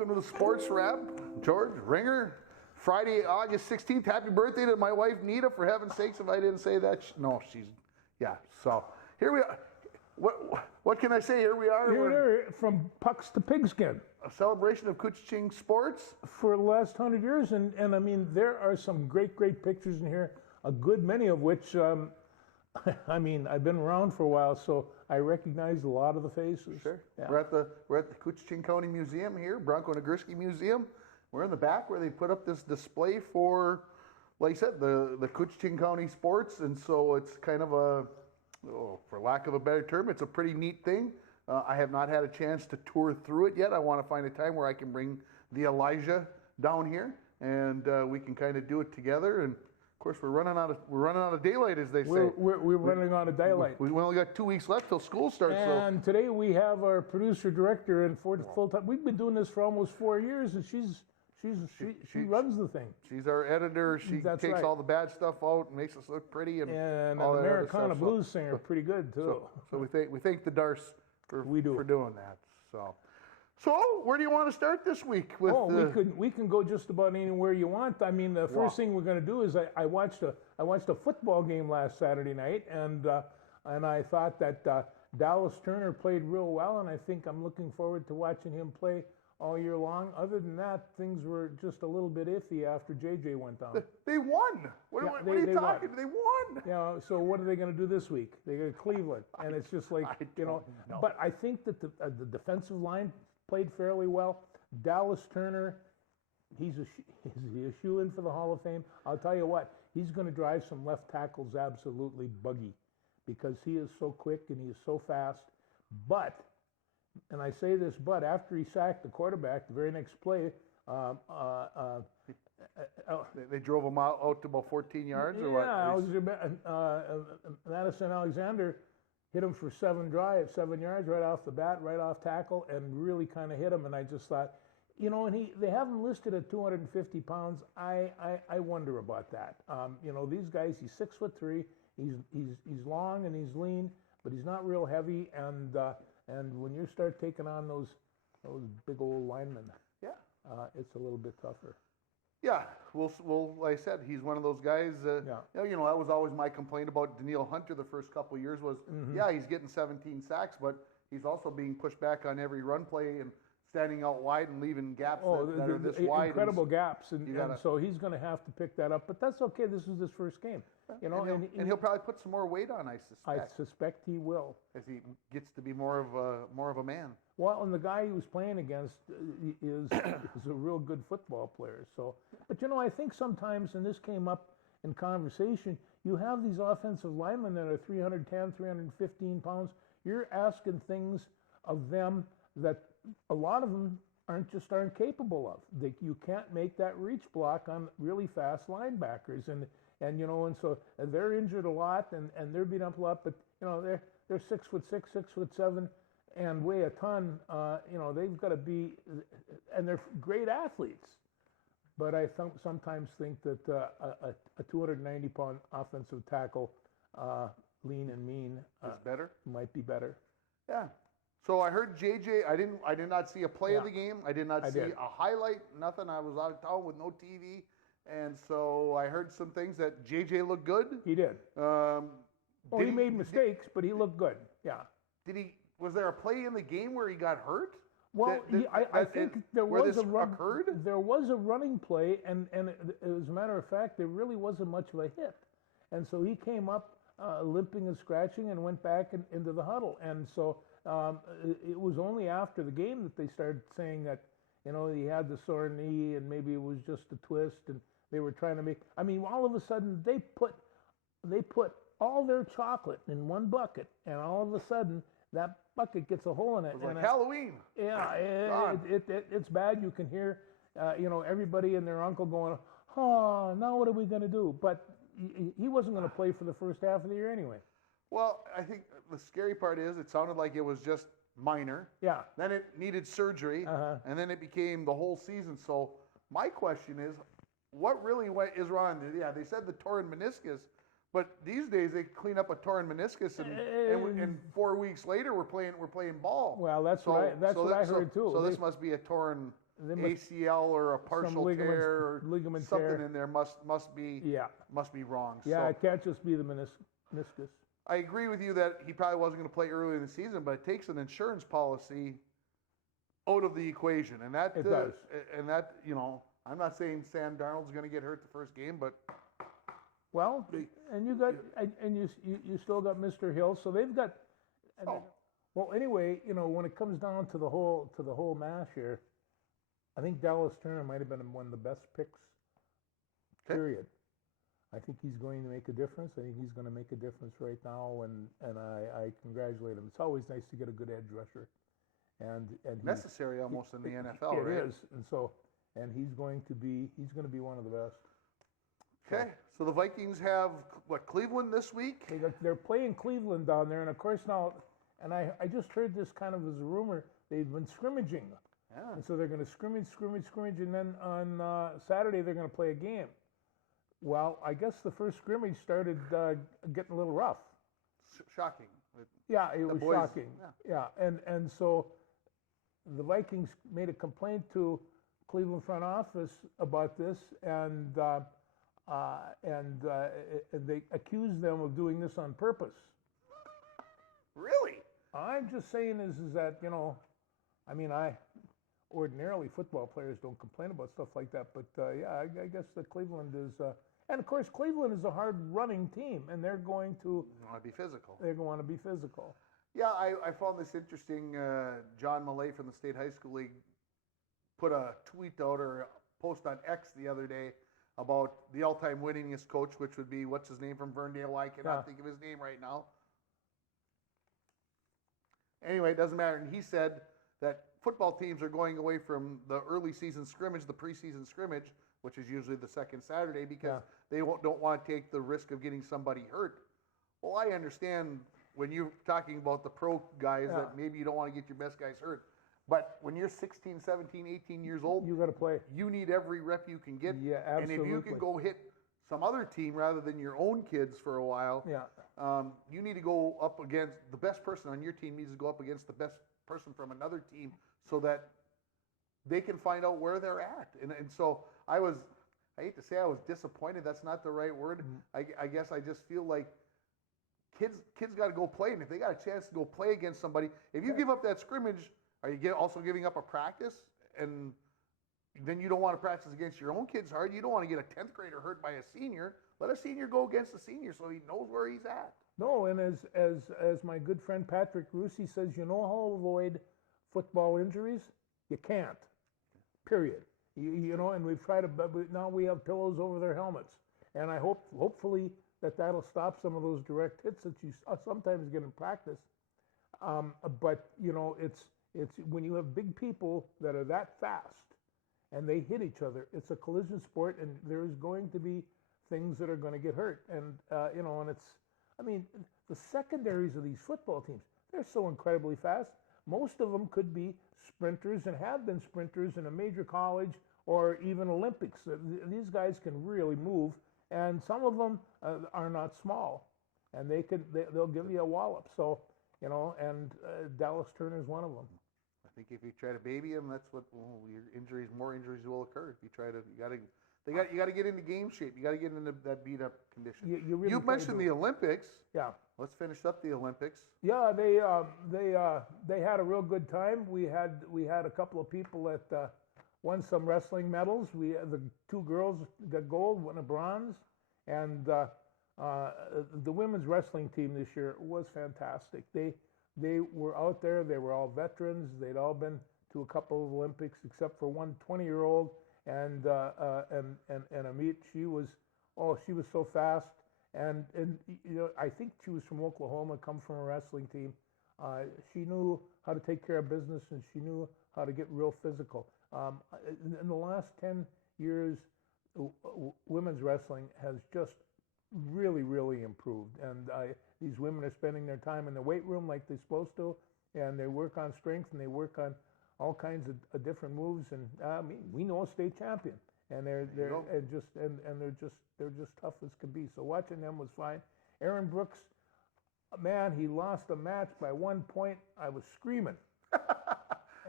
welcome to the Sports Wrap. George, Ringer, Friday, August 16th. Happy birthday to my wife, Nita, for heaven's sakes, if I didn't say that. No, so here we are. What can I say? Here we are. We're from pucks to pigskin. A celebration of Kochiching sports. For the last 100 years, and I mean, there are some great pictures in here, a good many of which, I mean, I've been around for a while, so I recognize a lot of the faces. Sure. Yeah. We're at the Kochiching County Museum here, Bronco Nagurski Museum. We're in the back where they put up this display for, like I said, the Kochiching County sports, and so it's kind of for lack of a better term, it's a pretty neat thing. I have not had a chance to tour through it yet. I want to find a time where I can bring the Elijah down here, and we can kind of do it together. And of course, we're running out of daylight, as they say. We're running out of daylight. We only got 2 weeks left till school starts. And today we have our producer director and full time. We've been doing this for almost 4 years, and she runs the thing. She's our editor. She takes right. all the bad stuff out and makes us look pretty. And all an Americana blues singer, pretty good too. So we thank the Darce for doing that. So where do you want to start this week? We can go just about anywhere you want. I mean, the first thing we're going to do is I watched a football game last Saturday night, and I thought that Dallas Turner played real well, and I think I'm looking forward to watching him play all year long. Other than that, things were just a little bit iffy after JJ went down. They won. What are you talking about? They won. Yeah. So what are they going to do this week? They go to Cleveland, and it's just like know. But I think that the defensive line played fairly well. Dallas Turner, he's a shoe-in for the Hall of Fame. I'll tell you what, he's going to drive some left tackles absolutely buggy because he is so quick and he is so fast. But, and I say this, but after he sacked the quarterback, the very next play, they drove him out to about 14 yards or what? Yeah, Madison Alexander hit him for 7 yards right off the bat, right off tackle, and really kind of hit him. And I just thought, and they have him listed at 250 pounds. I wonder about that. These guys, he's 6'3", he's long and he's lean, but he's not real heavy. And when you start taking on those big old linemen, it's a little bit tougher. Yeah, well, like I said, he's one of those guys. That was always my complaint about Daniil Hunter the first couple of years was, he's getting 17 sacks, but he's also being pushed back on every run play and standing out wide and leaving gaps that are this wide. Incredible gaps, and so he's going to have to pick that up. But that's okay. This is his first game, and he'll probably put some more weight on. I suspect he will as he gets to be more of a man. Well, and the guy he was playing against is a real good football player. So, but I think sometimes, and this came up in conversation, you have these offensive linemen that are 310, 315 pounds. You're asking things of them that a lot of them aren't capable of. You can't make that reach block on really fast linebackers, and so they're injured a lot, and they're beat up a lot. But they're 6'6", 6'7", and weigh a ton. They've got to be, and they're great athletes. But I sometimes think that a 290-pound offensive tackle, lean and mean, is better. Might be better. Yeah. So I heard JJ. I did not see a play of the game. I did not see a highlight. Nothing. I was out of town with no TV, and so I heard some things that JJ looked good. He did. He made mistakes, but he looked good. Yeah. Did he? Was there a play in the game where he got hurt? Well, I think there was a running play, and as a matter of fact, there really wasn't much of a hit, and so he came up limping and scratching and went back into the huddle, and so it was only after the game that they started saying that he had the sore knee and maybe it was just a twist, and they were trying to make. I mean, all of a sudden they put all their chocolate in one bucket, and all of a sudden that bucket gets a hole in it. It was like Halloween. Yeah, it's bad. You can hear, everybody and their uncle going, "Oh, now what are we going to do?" But he wasn't going to play for the first half of the year anyway. Well, I think the scary part is it sounded like it was just minor. Yeah. Then it needed surgery, and then it became the whole season. So my question is, what really is wrong? Yeah, they said the torn meniscus. But these days they clean up a torn meniscus, and 4 weeks later we're playing ball. Well, that's what I heard too. So this must be a torn they must, ACL or a partial tear or ligament something tear. in there must be wrong. Yeah, So it can't just be the meniscus. I agree with you that he probably wasn't going to play early in the season, but it takes an insurance policy out of the equation, and that It does. And that, I'm not saying Sam Darnold's going to get hurt the first game, but Well, and you got and you still got Mr. Hill, so they've got. Well, anyway, when it comes down to the whole mash here, I think Dallas Turner might have been one of the best picks. Period. I think he's going to make a difference. I think he's going to make a difference right now, and I congratulate him. It's always nice to get a good edge rusher, and necessary almost in the NFL. It right? is, and so he's going to be one of the best. Okay, so the Vikings have Cleveland this week. They're playing Cleveland down there, and of course now, and I just heard this kind of as a rumor. They've been scrimmaging, and so they're going to scrimmage, and then on Saturday they're going to play a game. Well, I guess the first scrimmage started getting a little rough. Shocking. Yeah, it was shocking. Yeah, and so the Vikings made a complaint to Cleveland front office about this, and they accused them of doing this on purpose. Really? I'm just saying is that, ordinarily football players don't complain about stuff like that, but I guess that Cleveland is, and of course Cleveland is a hard running team, and they're going to want to be physical. They're going to be physical. Yeah, I found this interesting. John Millay from the State High School League put a tweet out or a post on X the other day about the all-time winningest coach, which would be, what's his name from Ferndale? I cannot think of his name right now. Anyway, it doesn't matter. And he said that football teams are going away from the early season scrimmage, the preseason scrimmage, which is usually the second Saturday, because they don't want to take the risk of getting somebody hurt. Well, I understand when you're talking about the pro guys that maybe you don't want to get your best guys hurt. But when you're 16, 17, 18 years old, you got to play. You need every rep you can get. Yeah, absolutely. And if you can go hit some other team rather than your own kids for a while, you need to go up against the best person on your team needs to go up against the best person from another team so that they can find out where they're at. And so I hate to say I was disappointed. That's not the right word. I guess I just feel like kids got to go play. And if they got a chance to go play against somebody, if you give up that scrimmage, are you also giving up a practice? And then you don't want to practice against your own kids hard. You don't want to get a 10th grader hurt by a senior. Let a senior go against a senior so he knows where he's at. No, and as my good friend Patrick Russi says, you know how to avoid football injuries? You can't. Period. And we've tried to, but now we have pillows over their helmets. And I hopefully that'll stop some of those direct hits that you sometimes get in practice. But it's when you have big people that are that fast and they hit each other, it's a collision sport, and there's going to be things that are going to get hurt. And the secondaries of these football teams, they're so incredibly fast. Most of them could be sprinters and have been sprinters in a major college or even Olympics. These guys can really move, and some of them are not small, and they'll give you a wallop. So, and Dallas Turner is one of them. I think if you try to baby him, that's what more injuries will occur. If you try to, you got to get into game shape. You got to get into that beat up condition. You mentioned the Olympics. Yeah. Let's finish up the Olympics. Yeah, they had a real good time. We had a couple of people that won some wrestling medals. The two girls got gold, won a bronze, and the women's wrestling team this year was fantastic. They were out there. They were all veterans. They'd all been to a couple of Olympics, except for one 20-year-old and Amit. She was so fast. And I think she was from Oklahoma, come from a wrestling team. She knew how to take care of business, and she knew how to get real physical. In the last 10 years, women's wrestling has just really, really improved. And these women are spending their time in the weight room like they're supposed to, and they work on strength, and they work on all kinds of different moves. And we know a state champion, and they're just tough as can be. So watching them was fine. Aaron Brooks, man, he lost a match by 1 point. I was screaming.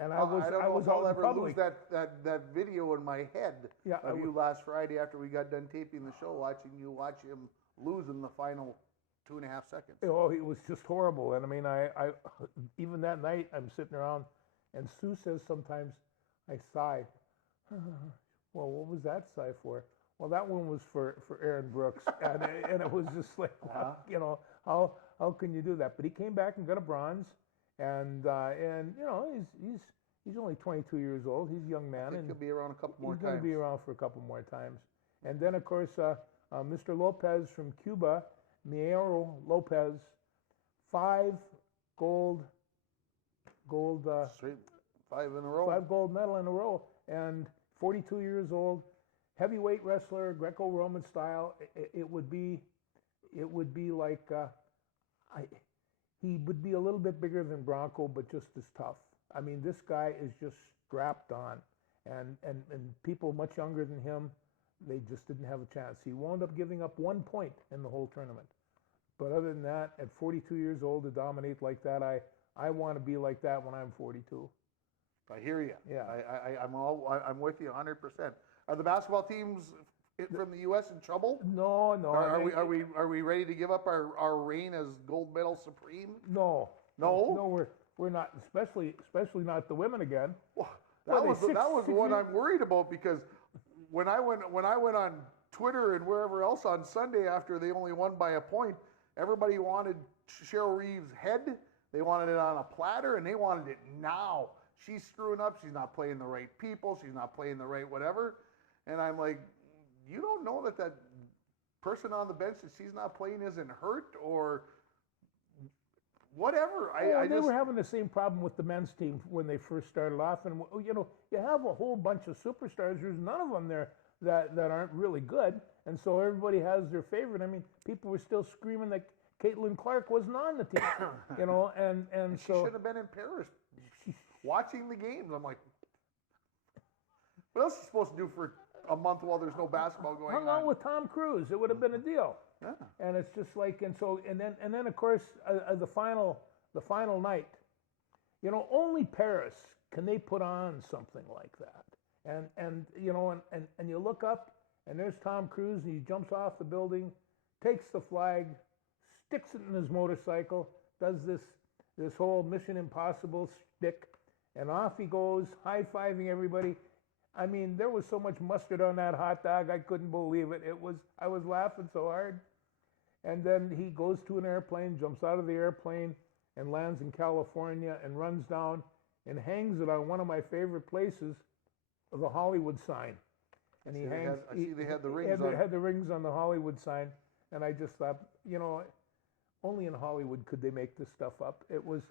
And I don't know was if I'll out in ever public. lose that video in my head Yeah, of you last Friday after we got done taping the show, watching you watch him lose in the final 2.5 seconds. Oh, it was just horrible. And I mean, I even that night, I'm sitting around, and Sue says sometimes, I sigh. Well, what was that sigh for? Well, that one was for Aaron Brooks, and it was just like, you know, how can you do that? But he came back and got a bronze, and you know, he's only 22 years old. He's a young man, and he'll be around a couple more times. He's going to be around for a couple more times. And then, of course, Mr. Lopez from Cuba, Miero Lopez, 5 gold. Straight 5 in a row. 5 gold medal in a row, and 42 years old, heavyweight wrestler, Greco-Roman style. It would be like he would be a little bit bigger than Bronco, but just as tough. I mean, this guy is just strapped on, and people much younger than him, they just didn't have a chance. He wound up giving up 1 point in the whole tournament. But other than that, at 42 years old to dominate like that, I want to be like that when I'm 42. I hear you. Yeah. I'm with you 100%. Are the basketball teams from the U.S. in trouble? No. Are we ready to give up our reign as gold medal supreme? No. No? No, we're not, especially not the women again. Well, that was the one I'm worried about, because when I went on Twitter and wherever else on Sunday after they only won by a point, everybody wanted Cheryl Reeves' head. They wanted it on a platter, and they wanted it now. She's screwing up. She's not playing the right people. She's not playing the right whatever. And I'm like, you don't know that person on the bench that she's not playing isn't hurt or whatever. They were having the same problem with the men's team when they first started off. And, you know, you have a whole bunch of superstars. There's none of them there that aren't really good. And so everybody has their favorite. I mean, people were still screaming that Caitlin Clark wasn't on the team, you know, and she so should have been in Paris watching the games. I'm like, what else is she supposed to do for a month while there's no basketball going on? Hung out with Tom Cruise. It would have been a deal. Yeah. And it's just like, and then of course the final night, you know, only Paris can they put on something like that. And you know, and you look up and there's Tom Cruise, and he jumps off the building, takes the flag, sticks it in his motorcycle, does this whole Mission Impossible stick, and off he goes, high-fiving everybody. I mean, there was so much mustard on that hot dog, I couldn't believe it. I was laughing so hard. And then he goes to an airplane, jumps out of the airplane, and lands in California, and runs down and hangs it on one of my favorite places, the Hollywood sign. And he hangs. I see they had the rings on. They had the rings on the Hollywood sign, and I just thought, you know, only in Hollywood could they make this stuff up. It was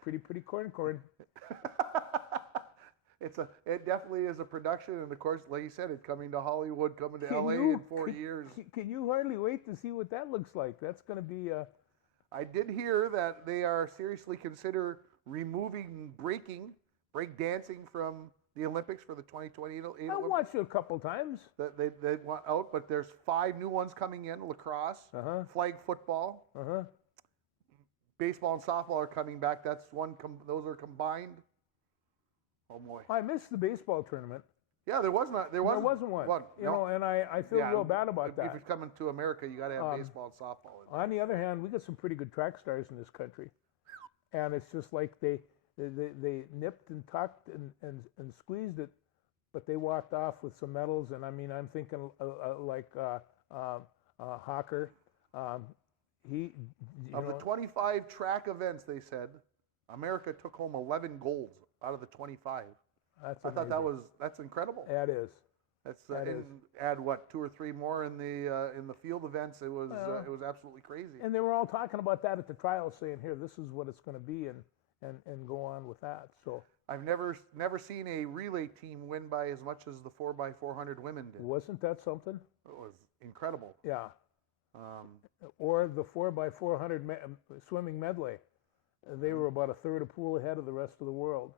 pretty corn. It definitely is a production, and of course, like you said, it's coming to Hollywood, coming to LA in 4 years. Can you hardly wait to see what that looks like? That's going to be. I did hear that they are seriously consider removing break dancing from the Olympics for the 2028 Olympics. I watched it a couple times. They want out, but there's 5 new ones coming in: lacrosse, flag football, baseball and softball are coming back. That's one. Those are combined. Oh boy! I missed the baseball tournament. Yeah, there wasn't one. You know, and I feel real bad about that. If it's coming to America, you got to have baseball and softball. On the other hand, we got some pretty good track stars in this country, and it's just like they nipped and tucked and squeezed it, but they walked off with some medals. And I mean, I'm thinking like Hawker. The 25 track events, they said America took home 11 golds out of the 25. I thought that's incredible. Yeah, it is. Add what, 2 or 3 more in the field events. It was absolutely crazy. And they were all talking about that at the trials, saying, "Here, this is what it's going to be," and go on with that. So I've never seen a relay team win by as much as the 4x400 women did. Wasn't that something? It was incredible. Yeah. Or the 4x400 swimming medley. They were about a third a pool ahead of the rest of the world.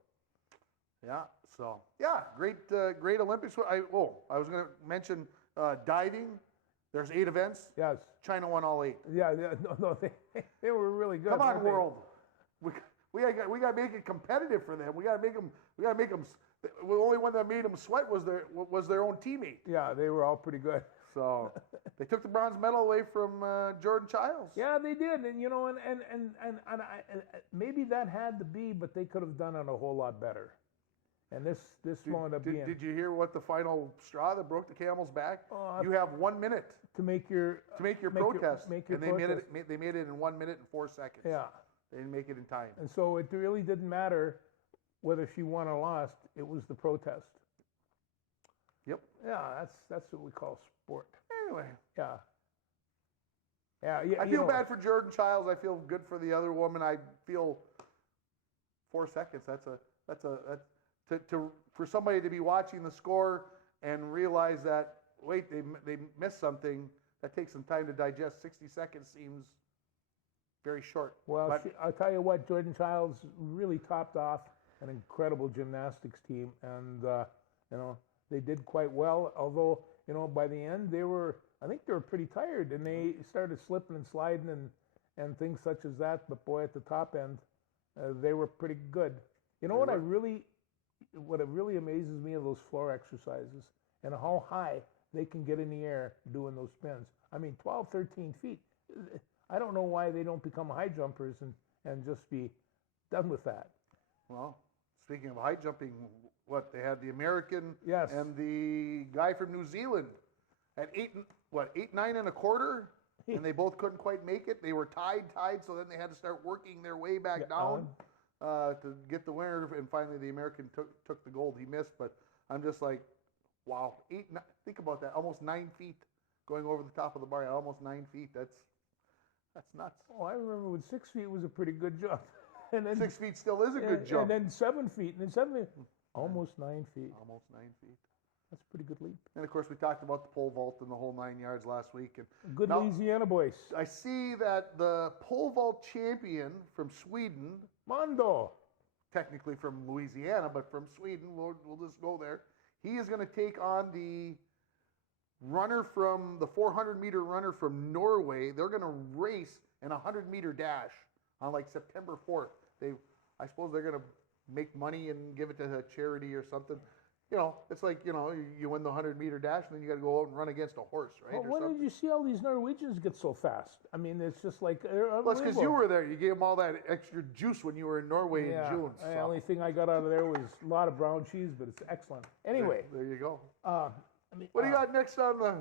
Yeah. So great Olympics. I was going to mention diving. There's 8 events. Yes. China won all 8. Yeah. No, they were really good. Come on, world. We got to make it competitive for them. We got to make them. The only one that made them sweat was their own teammate. Yeah, they were all pretty good. So they took the bronze medal away from Jordan Childs. Yeah, they did, and maybe that had to be, but they could have done it a whole lot better. And this wound up being. Did you hear what the final straw that broke the camel's back? You have 1 minute to make your protest. protest. They made it in 1 minute and 4 seconds. Yeah, they didn't make it in time. And so it really didn't matter whether she won or lost. It was the protest. Yep. Yeah, that's what we call sport. Anyway. Yeah. I feel bad for Jordan Childs. I feel good for the other woman. I feel 4 seconds. For somebody to be watching the score and realize that they missed something. That takes some time to digest. 60 seconds seems very short. Well, I'll tell you what, Jordan Childs really topped off an incredible gymnastics team, and they did quite well. Although by the end I think they were pretty tired, and they started slipping and sliding and things such as that. But boy, at the top end, they were pretty good. What really amazes me are those floor exercises and how high they can get in the air doing those spins. I mean, 12, 13 feet. I don't know why they don't become high jumpers and just be done with that. Well, speaking of high jumping, they had the American yes. and the guy from New Zealand at 8.9 and a quarter, and they both couldn't quite make it. They were tied, so then they had to start working their way back down to get the winner, and finally the American took the gold. He missed, but I'm just like, wow, 8, 9, think about that, almost 9 feet going over the top of the bar, almost 9 feet. That's nuts. Oh, I remember when 6 feet was a pretty good jump. And then 6 feet still is a good jump. And then 7 feet, and then 7 feet, almost 9 feet. Almost 9 feet. That's a pretty good leap. And of course, we talked about the pole vault and the whole 9 yards last week. And good now, Louisiana boys. I see that the pole vault champion from Sweden, Mondo, technically from Louisiana, but from Sweden, we'll just go there. He is going to take on the 400-meter runner from Norway. They're going to race in a 100-meter dash on like September 4th. I suppose they're going to make money and give it to a charity or something. It's like, you win the 100-meter dash and then you got to go out and run against a horse, right? Well, when did you see all these Norwegians get so fast? I mean, it's just like well, it's because you were there. You gave them all that extra juice when you were in Norway in June. So. The only thing I got out of there was a lot of brown cheese, but it's excellent. Anyway. There you go. What do you got next on the...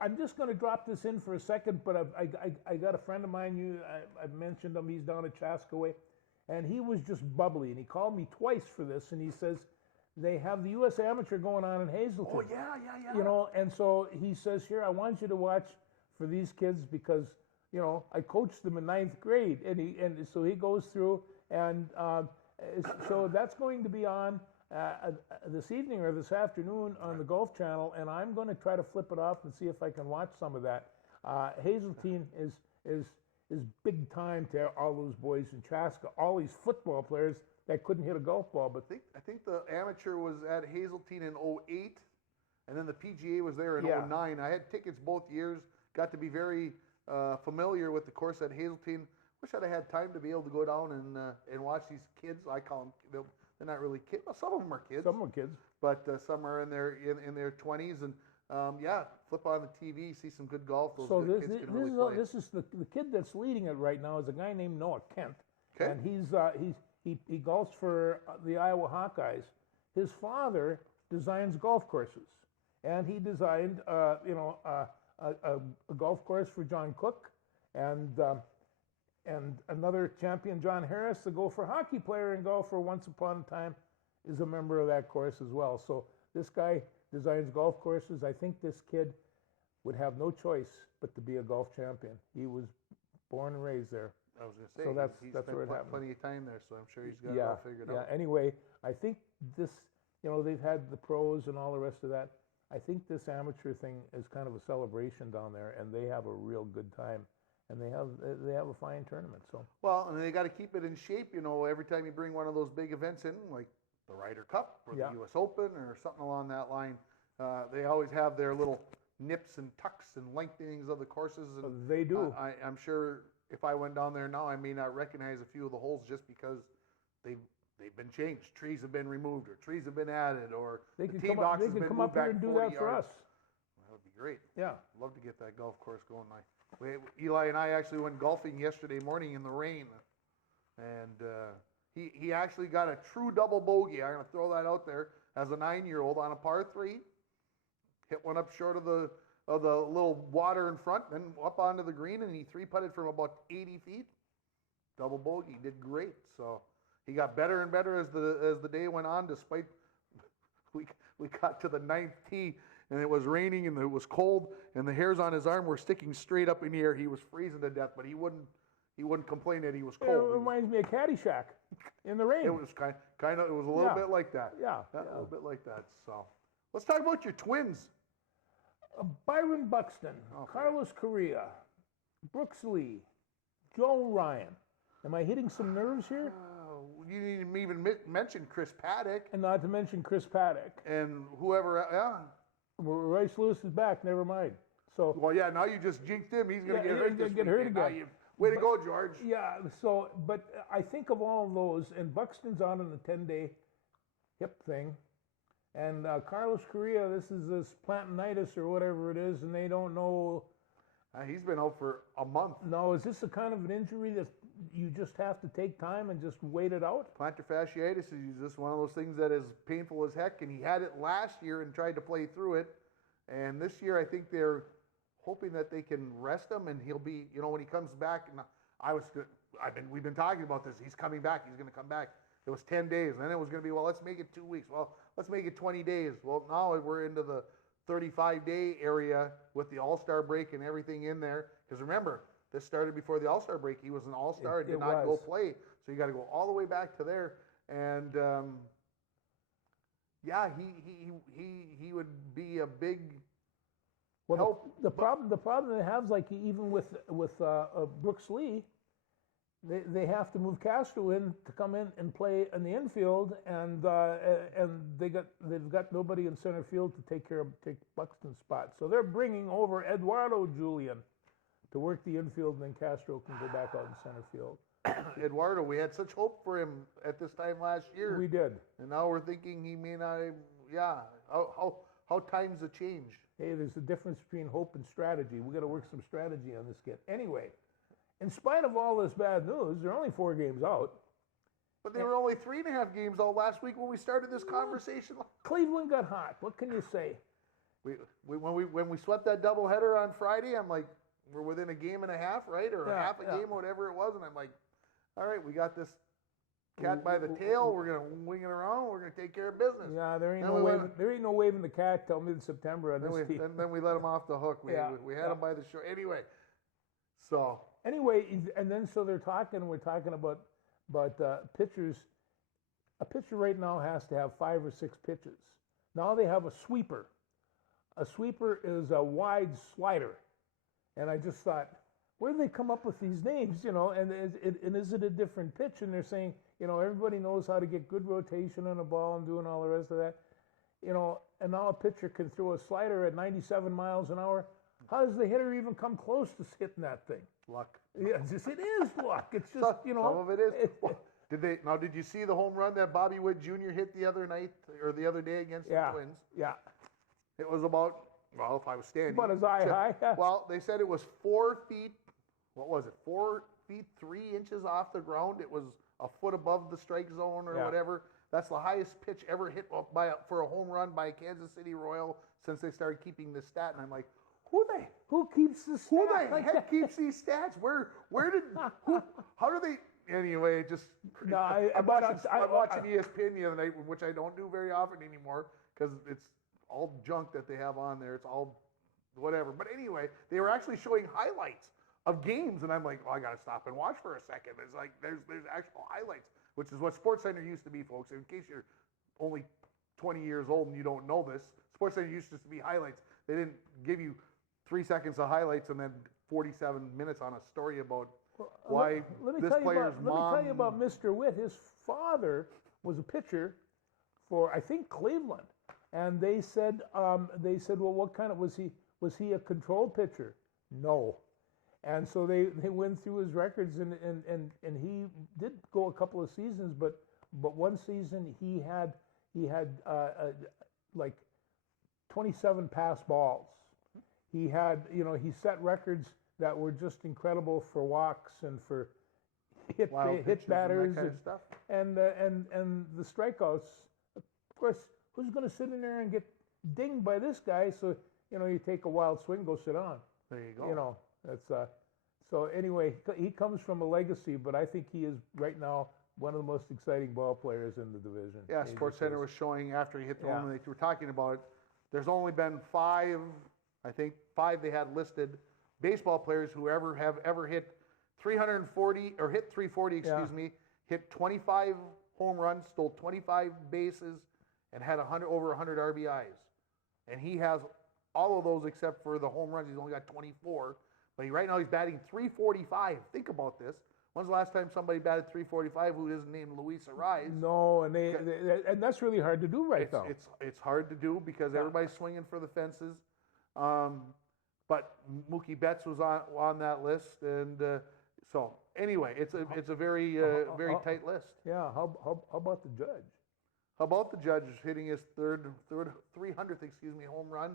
I'm just going to drop this in for a second, but I got a friend of mine, I've mentioned him, he's down at Chaskaway, and he was just bubbly, and he called me twice for this, and he says, they have the U.S. Amateur going on in Hazelton. Oh, yeah. And so he says, here, I want you to watch for these kids because, I coached them in 9th grade, and so he goes through, and so that's going to be on this evening or this afternoon on the Golf Channel, and I'm going to try to flip it off and see if I can watch some of that. Hazelton is big time to all those boys in Chaska, all these football players that couldn't hit a golf ball. But I think the amateur was at Hazelton in 08, and then the PGA was there in 09. I had tickets both years, got to be very familiar with the course at Hazelton. Wish I'd have had time to be able to go down and watch these kids. I call them, they're not really kids. Well, some of them are kids. Some are kids. But some are in their 20s. And flip on the TV, see some good golf. Those kids can really play. This is the kid that's leading it right now is a guy named Noah Kent. Okay. And he golfs for the Iowa Hawkeyes. His father designs golf courses, and he designed a golf course for John Cook, and another champion, John Harris, the Gopher hockey player and golfer once upon a time, is a member of that course as well. So this guy designs golf courses. I think this kid would have no choice but to be a golf champion. He was born and raised there. I was going to say, so he's that's where it spent happened. plenty of time there, so I'm sure he's got it all figured out. Anyway, I think this, they've had the pros and all the rest of that. I think this amateur thing is kind of a celebration down there, and they have a real good time, and they have a fine tournament. So well, and they got to keep it in shape. Every time you bring one of those big events in, like the Ryder Cup or the U.S. Open or something along that line, they always have their little nips and tucks and lengthenings of the courses. And they do. I'm sure if I went down there now, I may not recognize a few of the holes just because they've been changed. Trees have been removed, or trees have been added, or They the could tee come up, box they has could been come moved up here back and do 40 that for yards. us. That would be great. Yeah. Love to get that golf course going. Eli and I actually went golfing yesterday morning in the rain, and he actually got a true double bogey. I'm going to throw that out there as a 9-year-old on a par 3. Hit one up short of the little water in front, then up onto the green, and he 3-putted from about 80 feet. Double bogey, did great. So he got better and better as the day went on. Despite we got to the 9th tee and it was raining and it was cold and the hairs on his arm were sticking straight up in the air. He was freezing to death, but he wouldn't complain that he was cold. It reminds me of Caddyshack in the rain. It was kind of it was a little bit like that. Yeah, a little bit like that. So let's talk about your twins. Byron Buxton, Carlos Correa, Brooks Lee, Joe Ryan. Am I hitting some nerves here? You didn't even mention Chris Paddock. And not to mention Chris Paddock. And whoever, yeah. Royce Lewis is back, never mind. So, well, yeah, now you just jinxed him. He's going to get hurt this weekend. Again. Way to go, George. Yeah, so, but I think of all of those, and Buxton's on in the 10-day hip thing. And Carlos Correa, this is this plantinitis or whatever it is, and they don't know. He's been out for a month. No, is this a kind of an injury that you just have to take time and just wait it out? Plantar fasciitis is just one of those things that is painful as heck, and he had it last year and tried to play through it. And this year, I think they're hoping that they can rest him, and he'll be, when he comes back. And we've been talking about this. He's coming back. He's going to come back. It was 10 days, and then it was going to be, well, let's make it 2 weeks. Well, let's make it 20 days. Well, now we're into the 35-day area with the All-Star break and everything in there. Because remember, this started before the All-Star break. He was an All-Star and did not go play. So you got to go all the way back to there. And yeah, he would be a big help. The problem they have, like even with Brooks Lee, they have to move Castro in to come in and play in the infield, and they've got nobody in center field to take Buxton's spot. So they're bringing over Eduardo Julian to work the infield, and then Castro can go back out in center field. Eduardo, we had such hope for him at this time last year. We did. And now we're thinking he may not. Yeah, how times have changed. Hey, there's a difference between hope and strategy. We got to work some strategy on this kid. Anyway, in spite of all this bad news, they're only 4 games out. But they were only 3.5 games out last week when we started this conversation. Cleveland got hot. What can you say? When we swept that doubleheader on Friday, I'm like, we're within a game and a half, right? Or half a game, or whatever it was. And I'm like, all right, we got this cat by the tail. We're going to wing it around. We're going to take care of business. Yeah, there ain't no waving the cat till mid-September on this team. Then we let him off the hook. We had him by the short. Anyway, so. Anyway, and then so we're talking about pitchers. A pitcher right now has to have 5 or 6 pitches. Now they have a sweeper. A sweeper is a wide slider. And I just thought, where do they come up with these names, and is it a different pitch? And they're saying, everybody knows how to get good rotation on a ball and doing all the rest of that. And now a pitcher can throw a slider at 97 miles an hour. How does the hitter even come close to hitting that thing? Luck. Yeah, it is luck. It's just, Some of it is. Did you see the home run that Bobby Wood Jr. hit the other night or the other day against the Twins? Yeah. It was about, well, if I was standing. About as high. Well, they said it was 4 feet, 4 feet 3 inches off the ground. It was a foot above the strike zone or whatever. That's the highest pitch ever hit for a home run by a Kansas City Royal since they started keeping this stat. And I'm like, who keeps the stats? Who the heck keeps these stats? How do they? Anyway, just I'm watching ESPN the other night, which I don't do very often anymore because it's all junk that they have on there. It's all whatever. But anyway, they were actually showing highlights of games, and I'm like, I got to stop and watch for a second. It's like there's actual highlights, which is what SportsCenter used to be, folks. In case you're only 20 years old and you don't know this, SportsCenter used to be highlights. They didn't give you 3 seconds of highlights and then 47 minutes on a story about why this player's mom. Let me tell you about Mr. Witt. His father was a pitcher for, I think, Cleveland. And they said, well, what kind of, was he a control pitcher? No. And so they went through his records, and he did go a couple of seasons, but one season he had like 27 pass balls. He had, he set records that were just incredible for walks and for hit batters and that kind of stuff. and the strikeouts. Of course, who's going to sit in there and get dinged by this guy? So you take a wild swing, go sit down. There you go. That's so anyway. He comes from a legacy, but I think he is right now one of the most exciting ball players in the division. Yeah, Sports Center was showing after he hit the home run. They were talking about it. There's only been five they had listed baseball players who have ever hit 340 or hit 340, hit 25 home runs, stole 25 bases, and had over 100 RBIs. And he has all of those except for the home runs. He's only got 24. But right now he's batting 345. Think about this. When's the last time somebody batted 345 who isn't named Luis Arraez? No, and that's really hard to do right now. It's hard to do because everybody's swinging for the fences. But Mookie Betts was on that list, and so anyway, it's a very very tight list. Yeah. How about the judge? How about the judge hitting his 300th home run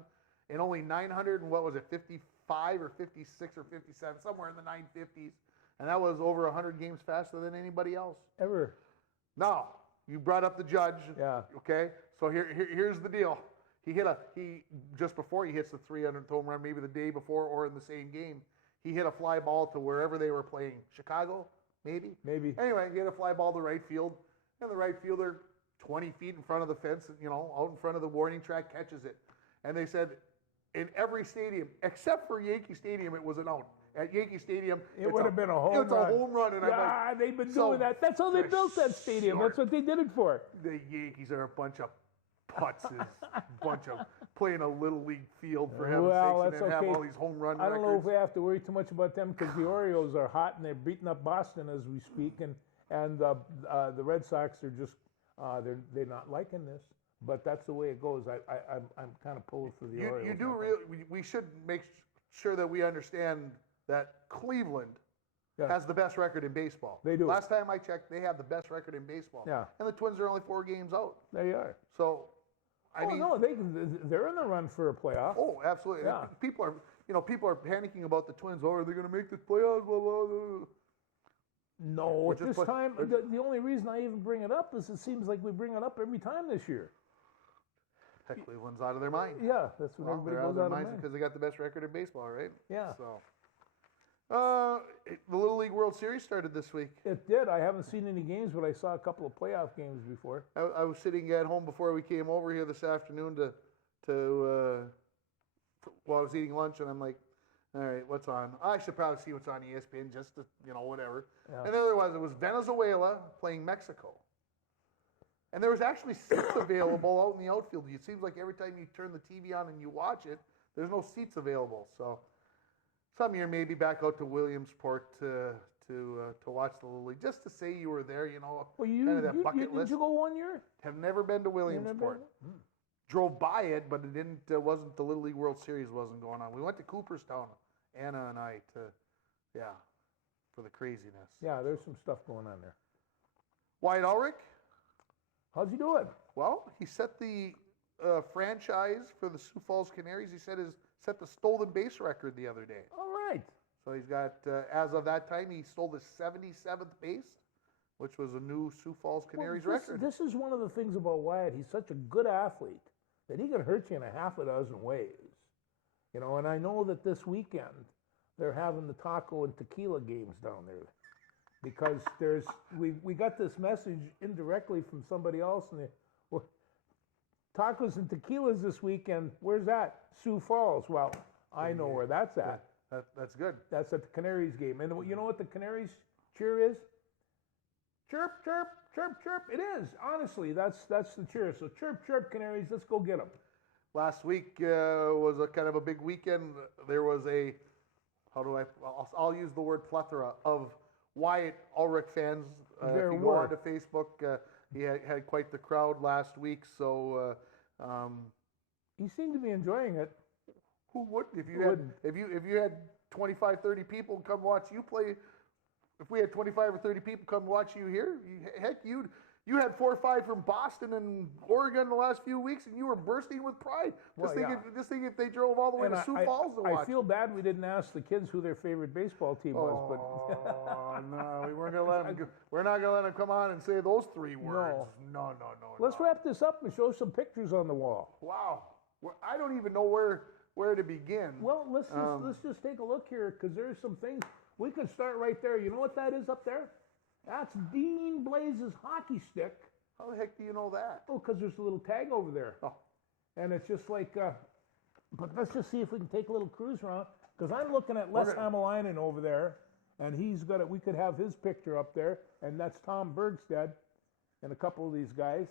in only 900 and what was it, 55 or 56 or 57, somewhere in the 950s, and that was over 100 games faster than anybody else ever. Now you brought up the judge. Yeah. Okay. So here's the deal. He just before he hits the 300th home run, maybe the day before or in the same game, he hit a fly ball to wherever they were playing, Chicago, maybe. Anyway, he hit a fly ball to right field, and the right fielder, 20 feet in front of the fence, out in front of the warning track, catches it. And they said, in every stadium except for Yankee Stadium, it was an out. At Yankee Stadium, it would have been a home run. It's a home run, and they've been doing that. That's how they built that stadium. That's what they did it for. The Yankees are a bunch of putzes, bunch of playing a little league field for heaven's sakes, and then have all these home run records. I don't know if we have to worry too much about them because the Orioles are hot and they're beating up Boston as we speak, and the Red Sox are just they're not liking this. But that's the way it goes. I'm kind of pulled for the Orioles. We should make sure that we understand that Cleveland has the best record in baseball. They do. Last time I checked, they have the best record in baseball. Yeah. And the Twins are only 4 games out. They are. So, I mean, they're in the run for a playoff. Oh, absolutely. Yeah. People are panicking about the Twins. Oh, are they going to make the playoffs? Blah, blah, blah. No, at this time, the only reason I even bring it up is it seems like we bring it up every time this year. Cleveland's out of their mind. Yeah, that's what everybody goes out of their mind. Because they got the best record in baseball, right? Yeah. So, the Little League World Series started this week. It did. I haven't seen any games, but I saw a couple of playoff games before. I was sitting at home before we came over here this afternoon I was eating lunch, and I'm like, all right, what's on? I should probably see what's on ESPN just to, whatever. Yeah. And otherwise, it was Venezuela playing Mexico. And there was actually seats available out in the outfield. It seems like every time you turn the TV on and you watch it, there's no seats available. So some year maybe back out to Williamsport to watch the Little League, just to say you were there, Well, kind of that bucket list. Did you go one year? Have never been to Williamsport. Drove by it, but it didn't. Wasn't the Little League World Series wasn't going on. We went to Cooperstown, Anna and I, for the craziness. Yeah, there's some stuff going on there. Wyatt Ulrich. How's he doing? Well, he set the franchise for the Sioux Falls Canaries. He set the stolen base record the other day. All right. So he's got, as of that time, he stole the 77th base, which was a new Sioux Falls Canaries record. This is one of the things about Wyatt. He's such a good athlete that he can hurt you in a half a dozen ways. And I know that this weekend they're having the taco and tequila games down there. Because we got this message indirectly from somebody else, and tacos and tequilas this weekend. Where's that? Sioux Falls. Well, I know where that's at. That's good. That's at the Canaries game. And you know what the Canaries cheer is? Chirp, chirp, chirp, chirp. It is. Honestly, that's the cheer. So chirp, chirp, Canaries. Let's go get them. Last week was a kind of a big weekend. There was I'll use the word plethora of Wyatt Ulrich fans. If you go onto Facebook, he had quite the crowd last week. So he seemed to be enjoying it. Who wouldn't? If you had 25, 30 people come watch you play, if we had 25 or 30 people come watch you here, heck, you had 4 or 5 from Boston and Oregon the last few weeks, and you were bursting with pride. Just think if they drove all the way to Sioux Falls to watch. I feel bad we didn't ask the kids who their favorite baseball team was, but no, we weren't gonna let them. We're not gonna let them come on and say those 3 words. No. Let's wrap this up and show some pictures on the wall. Wow, I don't even know where to begin. Well, let's just take a look here, because there's some things we could start right there. You know what that is up there? That's Dean Blaze's hockey stick. How the heck do you know that? Oh, because there's a little tag over there. Oh. And it's just like, but let's just see if we can take a little cruise around. Because I'm looking at Les Hamalainen over there, and he's got it. We could have his picture up there, and that's Tom Bergstead and a couple of these guys.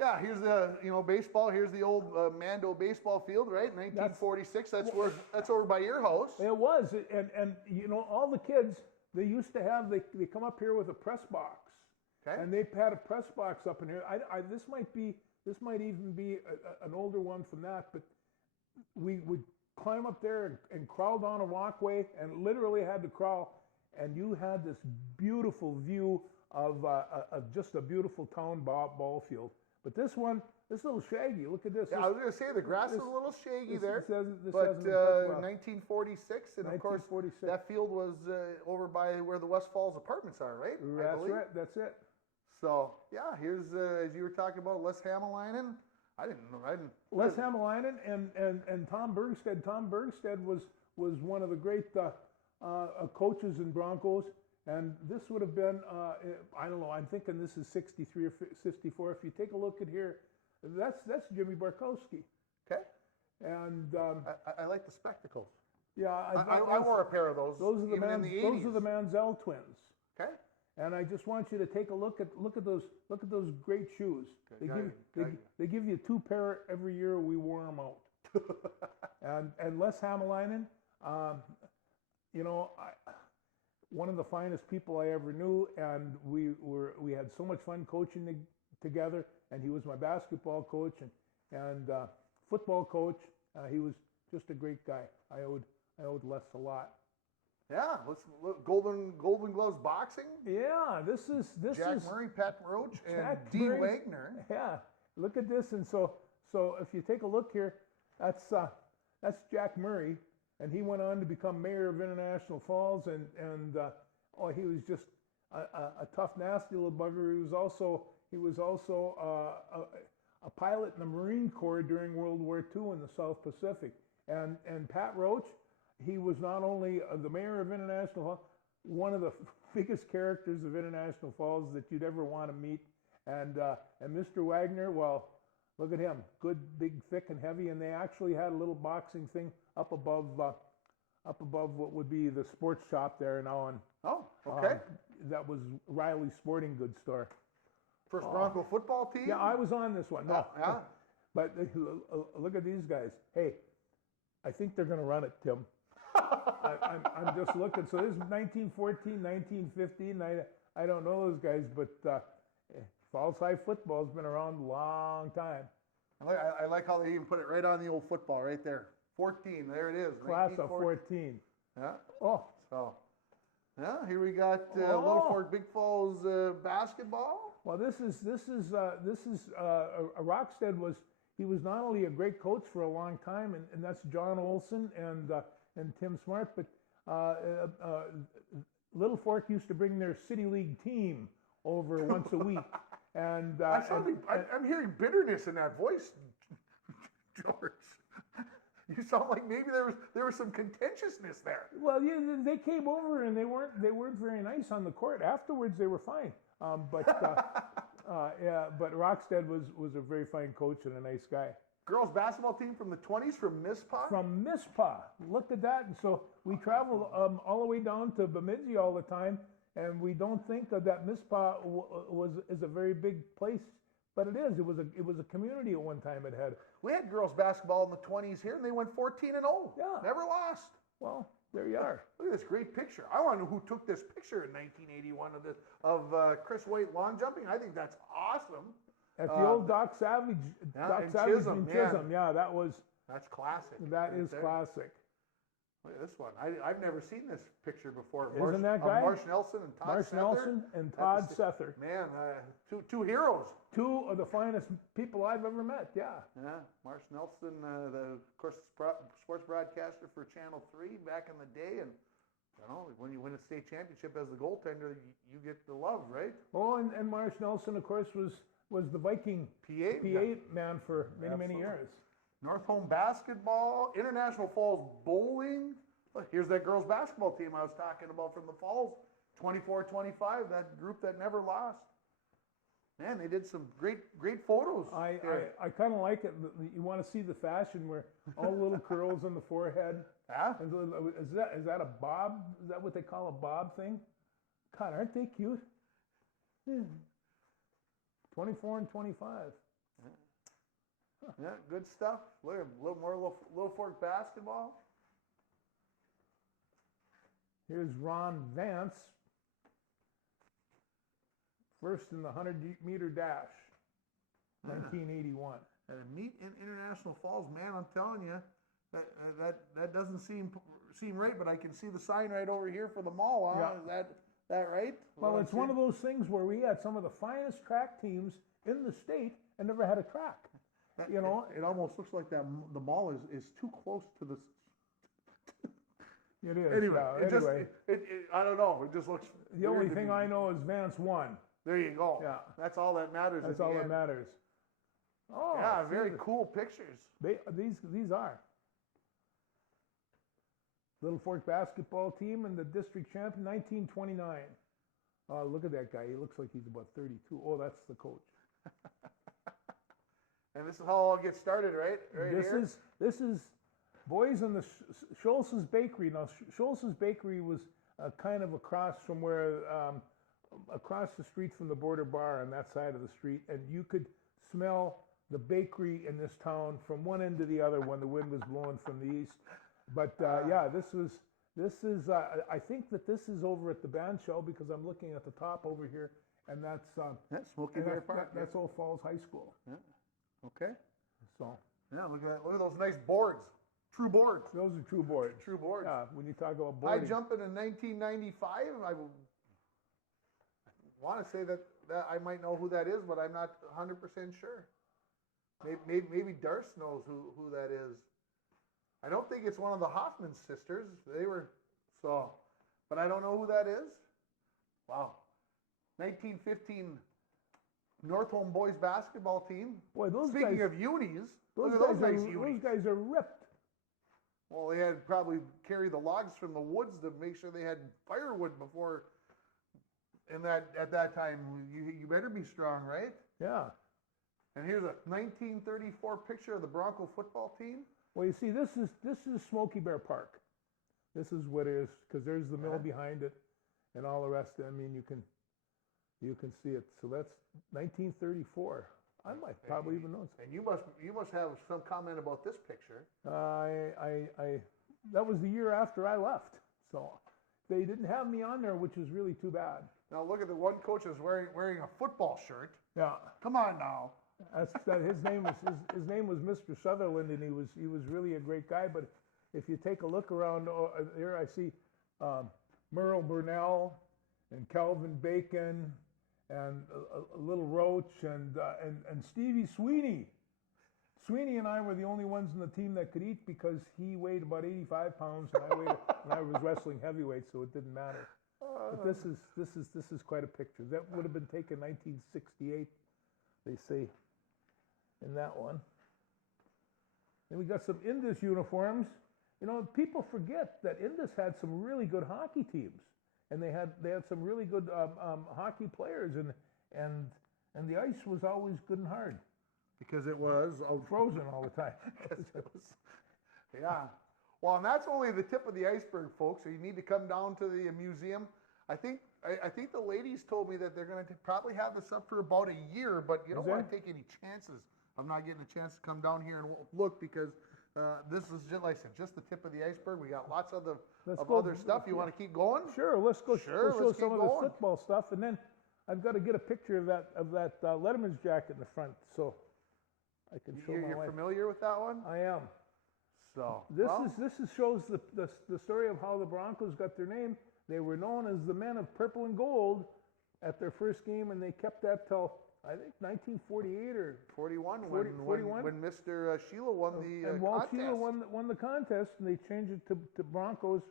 Yeah, here's the baseball. Here's the old Mando baseball field, right? 1946. That's over by your house. It was, and all the kids. They used to have, they come up here with a press box. Okay. And they had a press box up in here. This might even be an older one from that, but we would climb up there and crawl down a walkway and literally had to crawl. And you had this beautiful view of just a beautiful town ball field. But this little shaggy, look at this. Yeah, I was going to say, the grass is a little shaggy there. But 1946, and of course, that field was over by where the West Falls apartments are, right? That's right, that's it. So, yeah, here's, as you were talking about, Les Hamalainen. I didn't know. Les Hamalainen and Tom Bergstead. Tom Bergstead was one of the great coaches in Broncos. And this would have been, I don't know, I'm thinking this is 63 or 64. If you take a look at here, that's Jimmy Barkowski. Okay. And I like the spectacles. Yeah, I wore a pair of those. Those are the Manziel twins. Okay. And I just want you to take a look at those great shoes. Okay. They give you 2 pair every year. We wore them out. and Les Hamalainen, one of the finest people I ever knew, and we had so much fun coaching together. And he was my basketball coach and football coach. He was just a great guy. I owed Les a lot. Yeah, let's look, Golden Gloves boxing. Yeah, this is Jack Murray, Pat Roach, and D. Wagner. Yeah, look at this. And so if you take a look here, that's Jack Murray. And he went on to become mayor of International Falls, and he was just a tough, nasty little bugger. He was also a pilot in the Marine Corps during World War II in the South Pacific. And Pat Roach, he was not only the mayor of International Falls, one of the biggest characters of International Falls that you'd ever want to meet. And Mr. Wagner, well, look at him, good, big, thick, and heavy. And they actually had a little boxing thing up above what would be the sports shop there now on. Oh, okay. That was Riley's Sporting Goods store. First Bronco football team? Yeah, I was on this one. No, yeah. But look at these guys. Hey, I think they're going to run it, Tim. I'm just looking. So this is 1914, 1915. I don't know those guys, but Falls High football has been around a long time. I like how they even put it right on the old football right there. 14, there it is. Class of 14. Yeah. Oh. So, yeah, here we got Little Fork Big Falls basketball. Well, this is Rockstead was not only a great coach for a long time, and that's John Olson and Tim Smart, but Little Fork used to bring their City League team over once a week. And I'm hearing bitterness in that voice, George. You sound like maybe there was some contentiousness there. Well, yeah, they came over and they weren't very nice on the court. Afterwards, they were fine. But Rockstead was a very fine coach and a nice guy. Girls basketball team from the 20s from Mizpah? From Mizpah. Look at that. And so we traveled all the way down to Bemidji all the time, and we don't think that Mizpah is a very big place, but it is. It was a community at one time. It had. We had girls basketball in the 20s here, and they went 14-0. Yeah. Never lost. Well, there you are. Look at this great picture. I want to know who took this picture in 1981 of Chris White long jumping. I think that's awesome. At the old Doc Savage, Chisholm, yeah, that's classic. That is classic. Look at this one. I've never seen this picture before. Isn't that guy? Marsh Nelson and Todd Marsh Sether. Nelson and Todd Sether. Man, two heroes. Two of the finest people I've ever met, yeah. Yeah, Marsh Nelson, of course, sports broadcaster for Channel 3 back in the day. And, when you win a state championship as the goaltender, you get the love, right? Oh, and Marsh Nelson, of course, was the Viking PA man for many years. North Home basketball, International Falls bowling. Look, here's that girls basketball team I was talking about from the Falls, 24-25, that group that never lost. Man, they did some great photos. I kind of like it. You want to see the fashion where all the little curls on the forehead. Yeah. Is that a bob? Is that what they call a bob thing? God, aren't they cute? 24 and 25. Yeah, good stuff. Look, a little more Little Fork basketball. Here's Ron Vance, first in the 100-meter dash, 1981. At a meet in International Falls, man, I'm telling you, that doesn't seem right, but I can see the sign right over here for the mall. Huh? Yeah. Is that right? Well, it's one of those things where we had some of the finest track teams in the state and never had a track. It almost looks like the mall is too close to the. It is. Anyway, yeah, I don't know. It just looks. The only thing I know is Vance won. There you go. Yeah. That's all that matters. That's all that matters. Oh. Yeah, very cool pictures. These are. Little Fork basketball team and the district champion, 1929. Look at that guy. He looks like he's about 32. Oh, that's the coach. And this is how it all gets started, right? This is boys in the Schultz's Bakery. Now, Schultz's Bakery was kind of across from where, across the street from the Border Bar on that side of the street, and you could smell the bakery in this town from one end to the other when the wind was blowing from the east. But yeah, this is. I think that this is over at the band shell because I'm looking at the top over here, and that's Smoky Bear Park. That's Old Falls High School. Yeah. Okay. So. Yeah, look at that. Look at those nice boards. True boards. Those are true boards. True boards. Yeah, when you talk about boarding. I jumped in 1995. I want to say that I might know who that is, but I'm not 100% sure. Maybe Darce knows who that is. I don't think it's one of the Hoffman sisters. But I don't know who that is. Wow. 1915 North Home boys basketball team. Boy, Speaking of unis, look at those nice unis. Those guys are ripped. Well, they had probably carry the logs from the woods to make sure they had firewood before. And at that time, you better be strong, right? Yeah. And here's a 1934 picture of the Bronco football team. Well, you see, this is Smoky Bear Park. This is what it is, because there's the mill behind it, and all the rest. I mean, you can see it. So that's 1934. I might probably even know. And you must have some comment about this picture. That was the year after I left, so they didn't have me on there, which is really too bad. Now look at the one coach is wearing a football shirt. Yeah. Come on now. His name was Mr. Sutherland, and he was really a great guy. But if you take a look around here, I see Merle Burnell and Calvin Bacon and a little Roach and Stevie Sweeney. Sweeney and I were the only ones in the team that could eat because he weighed about 85 pounds and I was wrestling heavyweight, so it didn't matter. But this is quite a picture. That would have been taken 1968, they say, in that one. And we got some Indus uniforms. You know, people forget that Indus had some really good hockey teams, and they had some really good hockey players, and the ice was always good and hard because it was frozen all the time. Yeah. Well, and that's only the tip of the iceberg, folks. So you need to come down to the museum. I think the ladies told me that they're going to probably have this up for about a year, but you don't want to take any chances. I'm not getting a chance to come down here and look because this is just like I said, just the tip of the iceberg. We got lots of other stuff. You want to keep going? Sure. Let's go. Sure, let's show some of the football stuff, and then I've got to get a picture of that Letterman's jacket in the front, so I can show my wife. You're familiar with that one? I am. So This shows the story of how the Broncos got their name. They were known as the men of purple and gold at their first game, and they kept that till I think 1948 or 41 41? when Mr. Sheila won the and Walt contest. Sheila won the contest, and they changed it to Broncos.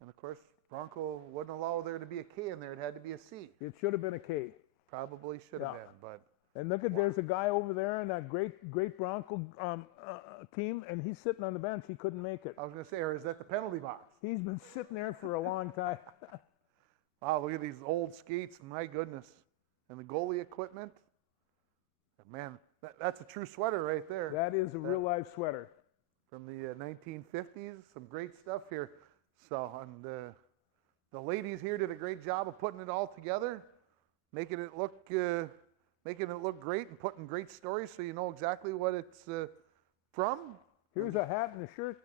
And of course, Bronco wouldn't allow there to be a K in there. It had to be a C. It should have been a K. Probably should have Yeah. been, but And look at, there's a guy over there in that great Bronco team, and he's sitting on the bench. He couldn't make it. I was going to say, or is that the penalty box? He's been sitting there for a long time. Wow, look at these old skates. My goodness. And the goalie equipment. Man, that's a true sweater right there. That is a real live sweater. From the 1950s. Some great stuff here. So, and the ladies here did a great job of putting it all together, making it look great and putting great stories so you know exactly what it's from. Here's a hat and a shirt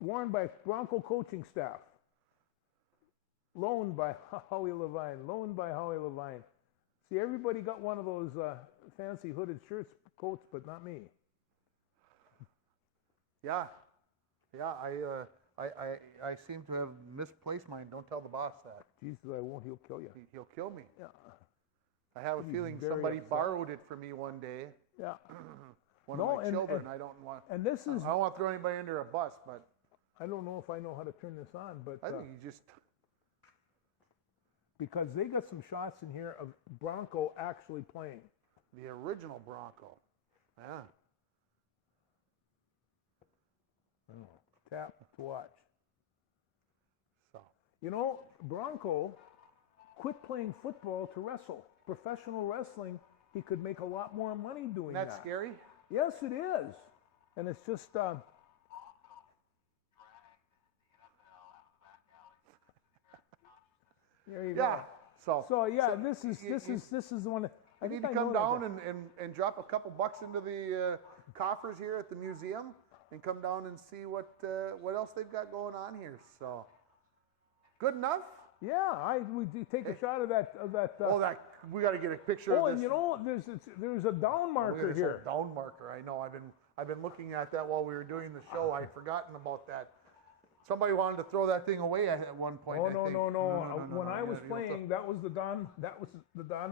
worn by Bronco coaching staff. Loaned by Howie Levine. Loaned by Howie Levine. See, everybody got one of those fancy hooded shirts, coats, but not me. Yeah, I seem to have misplaced mine. Don't tell the boss that. Jesus, I won't. He'll kill you. He'll kill me. Yeah. I have a feeling very somebody upset. borrowed it from me one day. Yeah. One No, of my children. I don't want. And this is. I don't want to throw anybody under a bus, but I don't know if I know how to turn this on, but I think you just. because they got some shots in here of Bronco actually playing. The original Bronco. Yeah. Tap to watch. So. You know, Bronco quit playing football to wrestle. Professional wrestling, he could make a lot more money doing That's that. scary. Yes, it is. And it's just. There you Yeah. go. So Yeah, this is the one. I need to come down and drop a couple bucks into the coffers here at the museum and come down and see what else they've got going on here. So, good enough? Yeah, we take a shot of that. We got to get a picture of this. And you know, there's a down marker here. A down marker. I know. I've been looking at that while we were doing the show. I'd forgotten about that. Somebody wanted to throw that thing away at one point. Oh, I think. no. When I was you know, playing, that was the Don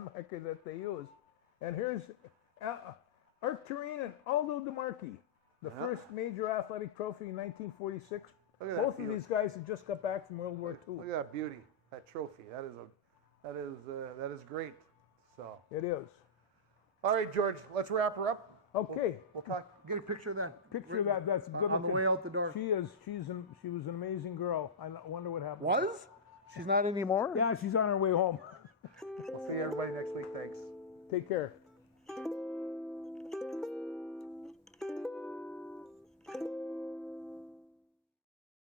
marker that they used. And here's Art Tureen and Aldo DeMarchi, the first major athletic trophy in 1946. Both of these guys had just got back from World War II. Look at that beauty, that trophy. That is great. So it is. All right, George, let's wrap her up. Okay. We'll talk. Get a picture of that. Picture of that. That's good. On the way out the door. She was an amazing girl. I wonder what happened. Was? She's not anymore? Yeah, she's on her way home. We'll see everybody next week. Thanks. Take care.